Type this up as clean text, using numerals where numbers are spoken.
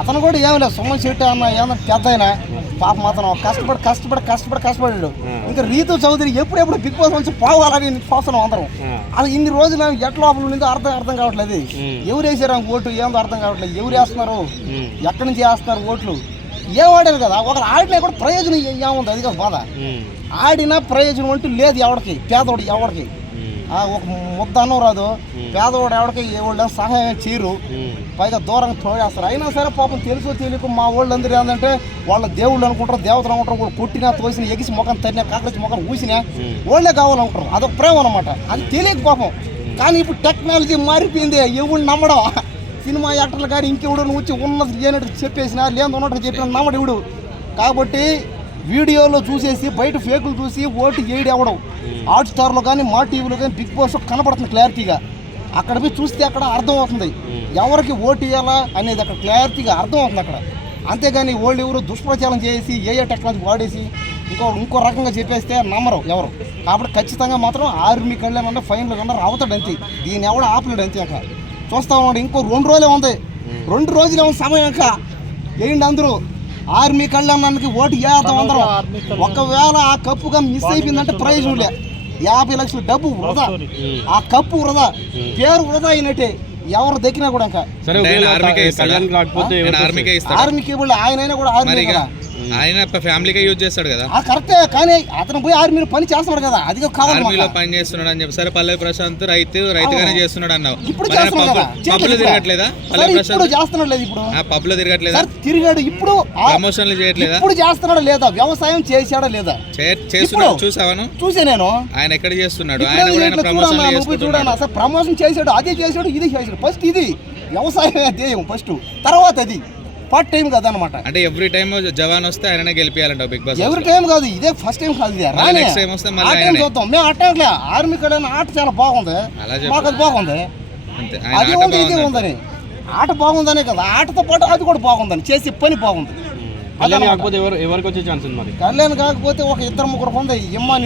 అతను కూడా ఏమి లేదు, సుమన్ శెట్టి అన్న ఏమన్నా పెద్ద అయినా పాపం అతను కష్టపడాడు. ఇంకా రీతు చౌదరి ఎప్పుడెప్పుడు బిగ్ బాస్ నుంచి పోవాలని చూస్తున్నాం అందరం. అది ఇన్ని రోజులు ఎట్లా లోపల ఉండిందో అర్థం కావట్లేదు. ఎవరు వేసారు ఓటు ఏందో అర్థం కావట్లేదు. ఎవరు వేస్తున్నారు, ఎక్కడి నుంచి వేస్తున్నారు ఓట్లు, ఏం ఆడారు కదా. ఒకరు ఆడినా కూడా ప్రయోజనం ఏముంది, అది కదా బాధ. ఆడినా ప్రయోజనం అంటూ లేదు ఎవరికి, పేదవాడు ఎవరికి. ఒక ముద్ద అన్నం రాదు, పేదవాడు ఎవరికి ఎవరు సహాయం చేయరు, పైగా దూరంగా తోడేస్తారు. అయినా సరే పాపం తెలుసో తెలియక మా వాళ్ళు అందరూ ఏంటంటే వాళ్ళ దేవుళ్ళు అనుకుంటారు, దేవతలు అనుకుంటారు. వాళ్ళు కొట్టినా తోసిన ఎగిసి ముఖం తరినా కాకరించి ముఖం ఊసినా వాళ్ళే కావాలనుకుంటారు. అదొక ప్రేమ అనమాట. అది తెలియక పాపం. కానీ ఇప్పుడు టెక్నాలజీ మారిపోయింది, ఎవరు నమ్మడం. సినిమా యాక్టర్లు కానీ ఇంకెవడు నువ్వు వచ్చి ఉన్నది లేనట్టు చెప్పేసినా, లేదు ఉన్నట్టు చెప్పినా నమ్మడు ఇవిడు. కాబట్టి వీడియోలో చూసేసి బయట ఫేకులు చూసి ఓటు ఏడు అవ్వడం. హాట్ స్టార్లో కానీ మా టీవీలో కానీ బిగ్ బాస్ కనపడుతుంది క్లారిటీగా. అక్కడ పోయి చూస్తే అక్కడ అర్థం అవుతుంది ఎవరికి ఓటు వేయాలా అనేది, అక్కడ క్లారిటీగా అర్థం అవుతుంది అక్కడ. అంతేగాని వాళ్ళు ఎవరు దుష్ప్రచారం చేసి ఏ టెక్నాలజీ వాడేసి ఇంకో రకంగా చెప్పేస్తే నమ్మరు ఎవరు. కాబట్టి ఖచ్చితంగా మాత్రం ఆర్మీ కళ్యాణ్ ఫైనల్ కన్నా రావుతాడు అంతే. దీన్ని ఎవడో ఆపలేడు అంతే. అక్కడ చూస్తా ఉన్నాడు. ఇంకో 2 రోజులే ఉంది, 2 రోజులే ఉంది సమయం. ఇంకా వేయండి అందరూ ఆర్మీ కళ్యాణానికి ఓటు వేద్దాం అందరం. ఒకవేళ ఆ కప్పుగా మిస్ అయిపోయిందంటే ప్రయోజనం లే. 50 లక్షల డబ్బు వృధా, ఆ కప్పు వృధా, పేరు వృధా అయినట్టే. ఎవరు దక్కినా కూడా ఇంకా ఆర్మీకి ఇవ్వాలి. ఆయనైనా కూడా ఆర్మీ ఆయన ఫ్యామిలీగా యూజ్ చేస్తాడు కదా, కరెక్టే. కానీ అతను పోయి ఆర్మీలో పని చేస్తున్నాడు కదా, అది ఆర్మీలో పని చేస్తున్నాడు అని చెప్పి. సరే పల్లవి ప్రశాంత్ రైతుగానే చేస్తున్నాడు అన్నావు. ఇప్పుడు తిరగట్లేదా పబ్ లో తిరగట్లేదా, తిరిగాడు. ఇప్పుడు ప్రమోషన్లు చేయట్లేదా, ఇప్పుడు చేస్తున్నాడా లేదా, వ్యవసాయం చేశాడా లేదా చేస్తున్నాడు. చూసావాను, చూసే నేను. ఆయన ఎక్కడ చేస్తున్నాడు, ఆయన కూడా అసలు ప్రమోషన్ చేశాడు, అదే చేశాడు, ఇది చేశాడు. ఫస్ట్ ఇది వ్యవసాయం ధ్యేయం ఫస్ట్, తర్వాత అది పార్ట్ టైం కదా అనమాట. అంటే ఎవ్రీ టైం జవాన్ వస్తే ఆయననే గెలిపియాలంట బిగ్ బాస్. ఎవ్రీ టైం కాదు, ఇదే ఫస్ట్ టైం కాదు. నెక్స్ట్ టైం వస్తే చూద్దాం. మేము అట్టట్లే ఆర్మీ కడ ఆట చాలా బాగుంది, మాకు అది బాగుంది, అది ఉంది ఇది ఉందని. ఆట బాగుందనే కదా, ఆటతో పాటు అది కూడా బాగుందని, చేసే పని బాగుంది. కళ్యాణ్ కాకపోతే ఎవరికి వచ్చే ఛాన్స్ ఉంది మరి? కళ్యాణ్ కాకపోతే ఒక 2-3 ఉంది.